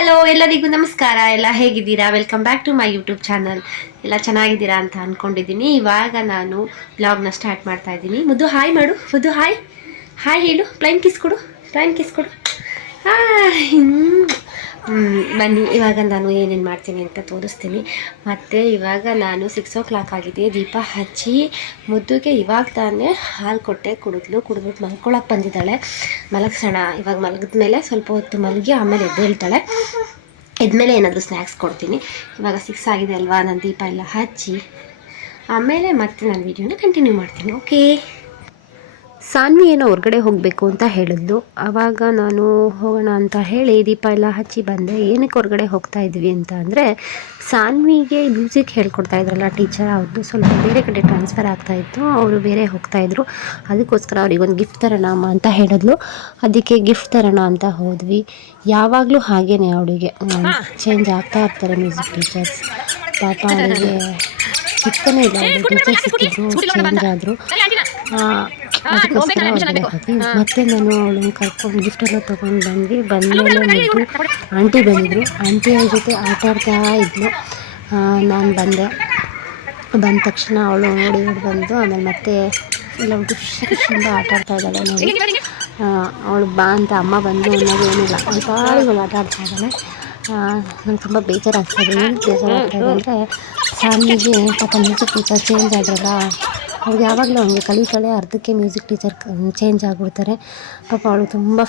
Hello ಎಲ್ಲರಿಗೂ ನಮಸ್ಕಾರ. ಎಲ್ಲ ಹೇಗಿದ್ದೀರಾ? Welcome back to my YouTube channel. ಎಲ್ಲ ಚೆನ್ನಾಗಿದ್ದೀರಾ ಅಂತ ಅಂದ್ಕೊಂಡಿದ್ದೀನಿ. ಇವಾಗ ನಾನು ಬ್ಲಾಗ್ನ ಸ್ಟಾರ್ಟ್ ಮಾಡ್ತಾ ಇದ್ದೀನಿ. ಮುದ್ದು ಹಾಯ್ ಮಾಡು. ಮುದ್ದು ಹಾಯ್ ಹಾಯ್ ಹೇಳು. ಪ್ಲೈನ್ ಕಿಸ್ ಕೊಡು. ಪ್ಲೈನ್ ಕಿಸ್ ಕೊಡು. ಹಾಯ್. ಬನ್ನಿ, ಇವಾಗ ನಾನು ಏನೇನು ಮಾಡ್ತೀನಿ ಅಂತ ತೋರಿಸ್ತೀನಿ. ಮತ್ತು ಇವಾಗ ನಾನು 6 o'clock ಆಗಿದೆ. ದೀಪ ಹಚ್ಚಿ ಮುದ್ದುಗೆ ಇವಾಗ ತಾನೇ ಹಾಲು ಕೊಟ್ಟೆ. ಕುಡಿದ್ಬಿಟ್ಟು ಮಲ್ಕೊಳಕ್ಕೆ ಬಂದಿದ್ದಾಳೆ. ಮಲಗಿಸೋಣ ಇವಾಗ. ಮಲಗಿದ್ಮೇಲೆ ಸ್ವಲ್ಪ ಹೊತ್ತು ಮಲಗಿ ಆಮೇಲೆ ಎದ್ದೇಳ್ತಾಳೆ. ಎದ್ಮೇಲೆ ಏನಾದರೂ ಸ್ನ್ಯಾಕ್ಸ್ ಕೊಡ್ತೀನಿ. ಇವಾಗ 6 ಆಗಿದೆ ಅಲ್ವಾ, ನಾನು ದೀಪ ಎಲ್ಲ ಹಚ್ಚಿ ಆಮೇಲೆ ಮತ್ತೆ ನಾನು ವೀಡಿಯೋನ ಕಂಟಿನ್ಯೂ ಮಾಡ್ತೀನಿ. ಓಕೆ. ಸಾನ್ವಿ ಏನೋ ಹೊರಗಡೆ ಹೋಗಬೇಕು ಅಂತ ಹೇಳಿದ್ಲು. ಆವಾಗ ನಾನು ಹೋಗೋಣ ಅಂತ ಹೇಳಿ ದೀಪ ಎಲ್ಲ ಹಚ್ಚಿ ಬಂದೆ. ಏನಕ್ಕೆ ಹೊರಗಡೆ ಹೋಗ್ತಾ ಇದ್ವಿ ಅಂತ ಅಂದರೆ, ಸಾನ್ವಿಗೆ ಮ್ಯೂಸಿಕ್ ಹೇಳ್ಕೊಡ್ತಾ ಇದ್ರಲ್ಲ ಟೀಚರ್, ಅವ್ರದ್ದು ಸ್ವಲ್ಪ ಬೇರೆ ಕಡೆ ಟ್ರಾನ್ಸ್ಫರ್ ಆಗ್ತಾಯಿತ್ತು. ಅವರು ಬೇರೆ ಹೋಗ್ತಾಯಿದ್ರು. ಅದಕ್ಕೋಸ್ಕರ ಅವ್ರಿಗೊಂದು ಗಿಫ್ಟ್ ತರೋಣ ಅಮ್ಮ ಅಂತ ಹೇಳಿದ್ಲು. ಅದಕ್ಕೆ ಗಿಫ್ಟ್ ತರೋಣ ಅಂತ ಹೋದ್ವಿ. ಯಾವಾಗಲೂ ಹಾಗೇನೆ, ಅವಳಿಗೆ ಚೇಂಜ್ ಆಗ್ತಾ ಇರ್ತಾರೆ ಮ್ಯೂಸಿಕ್ ಟೀಚರ್ಸ್. ಪಾಪ ಅವಳಿಗೆ ಸಿಗ್ತಾನೆ ಇಲ್ಲ. ಅವರು ಟೀಚರ್ ಸಿಕ್ಕಿದ್ರು, ಚೇಂಜ್ ಆದರು. ಅದಕ್ಕೋಸ್ಕರ ಹೊರಗಡೆ ಹೋಗಿ ಮತ್ತೆ ನಾನು ಅವಳನ್ನು ಕರ್ಕೊಂಡು ಗಿಫ್ಟೆಲ್ಲ ತೊಗೊಂಡು ಬಂದಮೇಲೆ ಮುದ್ದು ಆಂಟಿ ಬಂದಿದ್ದರು. ಆಂಟಿಯ ಜೊತೆ ಆಟ ಆಡ್ತಾ ಇದ್ಲು. ನಾನು ಬಂದ ತಕ್ಷಣ ಅವಳು ನೋಡಿ ಬಂದು ಆಮೇಲೆ ಮತ್ತೆ ಎಲ್ಲ ಖುಷಿಯಿಂದ ಆಟ ಆಡ್ತಾ ಇದ್ದಾಳೆ ನೋಡಿ. ಅವಳು ಬಾ ಅಂತ ಅಮ್ಮ ಬಂದು ಅನ್ನೋದು ಏನಿಲ್ಲ, ಅವಳು ಪಾಡಿಗಳು ಆಟ ಆಡ್ತಾ ಇದ್ದಾಳೆ. ನಂಗೆ ತುಂಬ ಬೇಜಾರಾಗ್ತಾಯಿದೆ. ಏನು ಬೇಜಾರಾಗ್ತಾಯಿದೆ ಅಂದರೆ, ಸಾನ್ವಿಗೆ ಪಾಪ ಮ್ಯೂಸಿಕ್ ಟೀಚರ್ ಚೇಂಜ್ ಆದ್ರಲ್ಲ, ಅವ್ರಿಗೆ ಯಾವಾಗಲೂ ಹಂಗೆ ಕಲಿತಾಳೆ, ಅರ್ಧಕ್ಕೆ ಮ್ಯೂಸಿಕ್ ಟೀಚರ್ ಚೇಂಜ್ ಆಗಿಬಿಡ್ತಾರೆ. ಪಾಪ ಅವಳು ತುಂಬ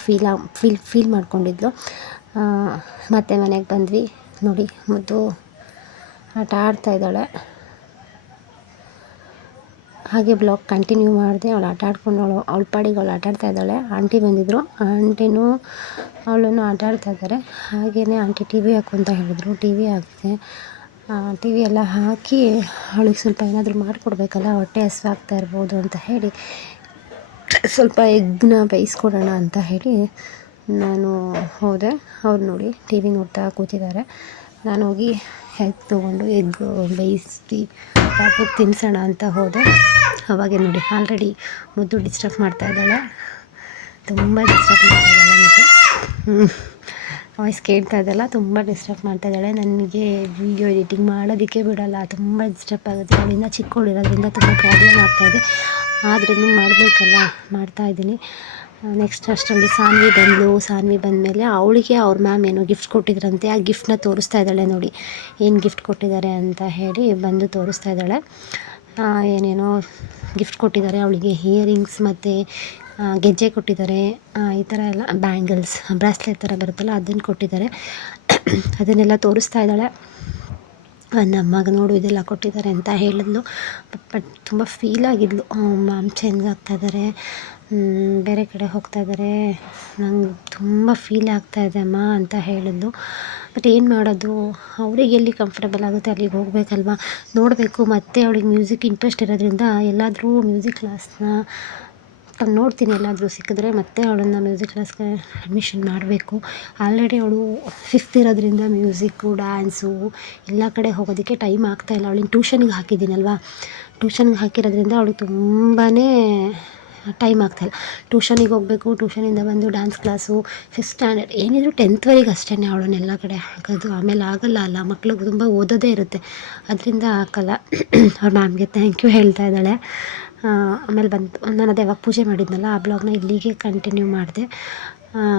ಫೀಲ್ ಮಾಡ್ಕೊಂಡಿದ್ಲು. ಮತ್ತೆ ಮನೆಗೆ ಬಂದ್ವಿ ನೋಡಿ, ಮುದ್ದು ಆಟ ಆಡ್ತಾ ಇದ್ದಾಳೆ. ಹಾಗೆ ಬ್ಲಾಗ್ ಕಂಟಿನ್ಯೂ ಮಾಡಿದೆ. ಅವಳು ಆಟ ಆಡ್ಕೊಂಡು ಅವಳ ಪಾಡಿಗೆ ಅವಳು ಆಟ ಆಡ್ತಾ ಇದ್ದಾಳೆ. ಆಂಟಿ ಬಂದಿದ್ದರು. ಆಂಟಿನೂ ಅವಳನ್ನು ಆಟ ಆಡ್ತಾ ಇದ್ದಾರೆ. ಹಾಗೆಯೇ ಆಂಟಿ ಟಿ ವಿ ಹಾಕು ಅಂತ ಹೇಳಿದ್ರು. ಟಿ ವಿ ಹಾಕಿದೆ. ಟಿ ವಿ ಎಲ್ಲ ಹಾಕಿ ಅವಳಿಗೆ ಸ್ವಲ್ಪ ಏನಾದರೂ ಮಾಡಿಕೊಡ್ಬೇಕಲ್ಲ, ಹೊಟ್ಟೆ ಹಸಿವಾಗ್ತಾ ಇರ್ಬೋದು ಅಂತ ಹೇಳಿ ಸ್ವಲ್ಪ ಎಗ್ನ ಬೇಯಿಸ್ಕೊಡೋಣ ಅಂತ ಹೇಳಿ ನಾನು ಹೋದೆ. ಅವ್ರು ನೋಡಿ ಟಿ ವಿ ನೋಡ್ತಾ ಕೂತಿದ್ದಾರೆ. ನಾನು ಹೋಗಿ ಎಗ್ ತೊಗೊಂಡು ಎಗ್ ಬೇಯಿಸಿ ಪಾಪಕ್ಕೆ ತಿನ್ನಿಸೋಣ ಅಂತ ಹೋದೆ. ಅವಾಗೆ ನೋಡಿ ಆಲ್ರೆಡಿ ಮುದ್ದು ಡಿಸ್ಟರ್ಬ್ ಮಾಡ್ತಾ ಇದ್ದಾಳೆ. ತುಂಬ ಡಿಸ್ಟರ್ಬ್ ಮಾಡ್ತಾ ಇದ್ದಾಳೆ ಮುದ್ದು. ವಾಯ್ಸ್ ಕೇಳ್ತಾ ಇದ್ದಲ್ಲ, ತುಂಬ ಡಿಸ್ಟರ್ಬ್ ಮಾಡ್ತಾ ಇದ್ದಾಳೆ. ನನಗೆ ವೀಡಿಯೋ ಎಡಿಟಿಂಗ್ ಮಾಡೋದಕ್ಕೆ ಬಿಡೋಲ್ಲ, ತುಂಬ ಡಿಸ್ಟರ್ಬ್ ಆಗುತ್ತೆ. ಅವಳಿಂದ ಚಿಕ್ಕವಳಿರೋದ್ರಿಂದ ತುಂಬ ಪ್ರಾಬ್ಲಮ್ ಆಗ್ತಾಯಿದೆ. ಆದ್ರೂ ಮಾಡಬೇಕಲ್ಲ, ಮಾಡ್ತಾಯಿದ್ದೀನಿ. ನೆಕ್ಸ್ಟ್ ಅಷ್ಟರಲ್ಲಿ ಸಾನ್ವಿ ಬಂದಮೇಲೆ ಅವಳಿಗೆ ಅವ್ರ ಮ್ಯಾಮ್ ಏನೋ ಗಿಫ್ಟ್ ಕೊಟ್ಟಿದ್ರಂತೆ. ಆ ಗಿಫ್ಟನ್ನ ತೋರಿಸ್ತಾ ಇದ್ದಾಳೆ ನೋಡಿ, ಏನು ಗಿಫ್ಟ್ ಕೊಟ್ಟಿದ್ದಾರೆ ಅಂತ ಹೇಳಿ ಬಂದು ತೋರಿಸ್ತಾ ಇದ್ದಾಳೆ. ಏನೇನೋ ಗಿಫ್ಟ್ ಕೊಟ್ಟಿದ್ದಾರೆ ಅವಳಿಗೆ. ಇಯರಿಂಗ್ಸ್ ಮತ್ತು ಗೆಜ್ಜೆ ಕೊಟ್ಟಿದ್ದಾರೆ. ಈ ಥರ ಎಲ್ಲ ಬ್ಯಾಂಗಲ್ಸ್, ಬ್ರಾಸ್ಲೆಟ್ ಥರ ಬರುತ್ತಲ್ಲ, ಅದನ್ನು ಕೊಟ್ಟಿದ್ದಾರೆ. ಅದನ್ನೆಲ್ಲ ತೋರಿಸ್ತಾ ಇದ್ದಾಳೆ. ನಮ್ಮಗ ನೋಡು ಇದೆಲ್ಲ ಕೊಟ್ಟಿದ್ದಾರೆ ಅಂತ ಹೇಳಿದ್ಲು. ಬಟ್ ತುಂಬ ಫೀಲ್ ಆಗಿದ್ಲು. ಮ್ಯಾಮ್ ಚೇಂಜ್ ಆಗ್ತಾಯಿದ್ದಾರೆ, ಬೇರೆ ಕಡೆ ಹೋಗ್ತಾಯಿದ್ದಾರೆ, ನಂಗೆ ತುಂಬ ಫೀಲ್ ಆಗ್ತಾಯಿದೆ ಅಮ್ಮ ಅಂತ ಹೇಳಿದ್ಲು. ಬಟ್ ಏನು ಮಾಡೋದು, ಅವ್ರಿಗೆ ಎಲ್ಲಿ ಕಂಫರ್ಟಬಲ್ ಆಗುತ್ತೆ ಅಲ್ಲಿಗೆ ಹೋಗಬೇಕಲ್ವ, ನೋಡಬೇಕು. ಮತ್ತು ಅವಳಿಗೆ ಮ್ಯೂಸಿಕ್ ಇಂಟ್ರೆಸ್ಟ್ ಇರೋದ್ರಿಂದ ಎಲ್ಲಾದರೂ ಮ್ಯೂಸಿಕ್ ಕ್ಲಾಸ್ನ ನೋಡ್ತೀನಿ, ಎಲ್ಲಾದರೂ ಸಿಕ್ಕಿದ್ರೆ ಮತ್ತೆ ಅವಳನ್ನು ಮ್ಯೂಸಿಕ್ ಕ್ಲಾಸ್ಗೆ ಅಡ್ಮಿಷನ್ ಮಾಡಬೇಕು. ಆಲ್ರೆಡಿ ಅವಳು 5th ಇರೋದ್ರಿಂದ ಮ್ಯೂಸಿಕ್ಕು, ಡ್ಯಾನ್ಸು ಎಲ್ಲ ಕಡೆ ಹೋಗೋದಕ್ಕೆ ಟೈಮ್ ಆಗ್ತಾಯಿಲ್ಲ. ಅವಳಿಗೆ ಟ್ಯೂಷನಿಗೆ ಹಾಕಿದ್ದೀನಲ್ವ, ಟ್ಯೂಷನ್ಗೆ ಹಾಕಿರೋದ್ರಿಂದ ಅವಳಿಗೆ ತುಂಬಾ ಟೈಮ್ ಆಗ್ತಾಯಿಲ್ಲ. ಟ್ಯೂಷನಿಗೆ ಹೋಗಬೇಕು, ಟ್ಯೂಷನಿಂದ ಬಂದು ಡ್ಯಾನ್ಸ್ ಕ್ಲಾಸು, 5th ಸ್ಟ್ಯಾಂಡರ್ಡ್ ಏನಿದ್ರು 10thವರೆಗೆ ಅಷ್ಟೇ ಅವಳನ್ನೆಲ್ಲ ಕಡೆ ಹಾಕೋದು. ಆಮೇಲೆ ಆಗಲ್ಲ ಅಲ್ಲ, ಮಕ್ಳಿಗೆ ತುಂಬ ಓದೋದೇ ಇರುತ್ತೆ, ಅದರಿಂದ ಹಾಕಲ್ಲ. ಅವ್ರ ಮ್ಯಾಮ್ಗೆ ಥ್ಯಾಂಕ್ ಯು ಹೇಳ್ತಾ ಇದ್ದಾಳೆ. ಆಮೇಲೆ ಬಂತು, ನಾನು ಅದೇ ಯಾವಾಗ ಪೂಜೆ ಮಾಡಿದ್ನಲ್ಲ ಆ ಬ್ಲಾಗ್ನ ಇಲ್ಲಿಗೆ ಕಂಟಿನ್ಯೂ ಮಾಡಿದೆ.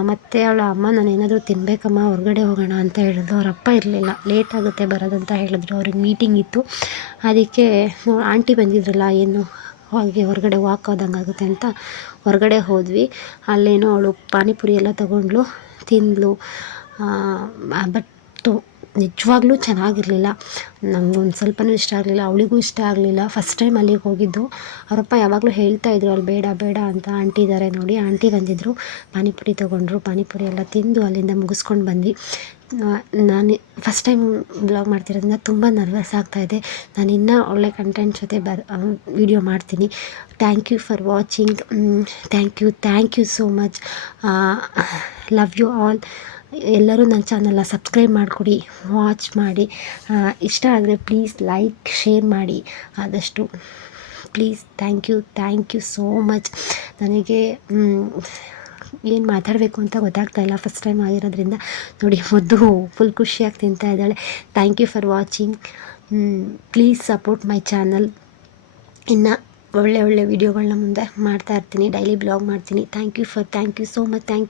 ಮತ್ತು ಅವಳ ಅಮ್ಮ ನಾನು ಏನಾದರೂ ತಿನ್ನಬೇಕಮ್ಮ, ಹೊರಗಡೆ ಹೋಗೋಣ ಅಂತ ಹೇಳಿದ್ರು. ಅವ್ರ ಅಪ್ಪ ಇರಲಿಲ್ಲ, ಲೇಟ್ ಆಗುತ್ತೆ ಬರೋದಂತ ಹೇಳಿದ್ರು. ಅವ್ರಿಗೆ ಮೀಟಿಂಗ್ ಇತ್ತು. ಅದಕ್ಕೆ ಆಂಟಿ ಬಂದಿದ್ರಲ್ಲ, ಏನು ಹಾಗೆ ಹೊರಗಡೆ ವಾಕ್ ಆದಂಗಾಗುತ್ತೆ ಅಂತ ಹೊರಗಡೆ ಹೋದ್ವಿ. ಅಲ್ಲೇನೋ ಅವಳು ಪಾನಿಪುರಿ ಎಲ್ಲ ತೊಗೊಂಡ್ಲು, ತಿಂದಳು. ಬಟ್ ನಿಜವಾಗ್ಲೂ ಚೆನ್ನಾಗಿರಲಿಲ್ಲ. ನಮಗೊಂದು ಸ್ವಲ್ಪನೂ ಇಷ್ಟ ಆಗಲಿಲ್ಲ, ಅವಳಿಗೂ ಇಷ್ಟ ಆಗಲಿಲ್ಲ. ಫಸ್ಟ್ ಟೈಮ್ ಅಲ್ಲಿಗೆ ಹೋಗಿದ್ದು. ಅವರಪ್ಪ ಯಾವಾಗಲೂ ಹೇಳ್ತಾಯಿದ್ರು ಅಲ್ಲಿ ಬೇಡ ಬೇಡ ಅಂತ. ಆಂಟಿ ಇದ್ದಾರೆ ನೋಡಿ, ಆಂಟಿ ಬಂದಿದ್ದರು, ಪಾನಿಪುರಿ ತೊಗೊಂಡ್ರು. ಪಾನಿಪುರಿ ಎಲ್ಲ ತಿಂದು ಅಲ್ಲಿಂದ ಮುಗಿಸ್ಕೊಂಡು ಬಂದ್ವಿ. ನಾನು ಫಸ್ಟ್ ಟೈಮ್ ಬ್ಲಾಗ್ ಮಾಡ್ತಿರೋದ್ರಿಂದ ತುಂಬ ನರ್ವಸ್ ಆಗ್ತಾಯಿದೆ. ನಾನು ಇನ್ನೂ ಒಳ್ಳೆ ಕಂಟೆಂಟ್ ಜೊತೆ ವೀಡಿಯೋ ಮಾಡ್ತೀನಿ. Thank you for watching. Thank you so much. Love you all. ಎಲ್ಲರೂ ನನ್ನ ಚಾನಲ್ನ ಸಬ್ಸ್ಕ್ರೈಬ್ ಮಾಡಿಕೊಡಿ, ವಾಚ್ ಮಾಡಿ. ಇಷ್ಟ ಆದರೆ ಪ್ಲೀಸ್ ಲೈಕ್, ಶೇರ್ ಮಾಡಿ ಆದಷ್ಟು please. Thank you so much. ನನಗೆ ಏನು ಮಾತಾಡಬೇಕು ಅಂತ ಗೊತ್ತಾಗ್ತಾಯಿಲ್ಲ, ಫಸ್ಟ್ ಟೈಮ್ ಆಗಿರೋದ್ರಿಂದ. ನೋಡಿ ಮುದ್ದು ಫುಲ್ ಖುಷಿಯಾಗಿ ತಿಂತಾ ಇದ್ದಾಳೆ. Thank you for watching. Please support my channel. ಇನ್ನು ಒಳ್ಳೆ ಒಳ್ಳೆ ವೀಡಿಯೋಗಳನ್ನ ಮುಂದೆ ಮಾಡ್ತಾ ಇರ್ತೀನಿ, ಡೈಲಿ ಬ್ಲಾಗ್ ಮಾಡ್ತೀನಿ. Thank you so much.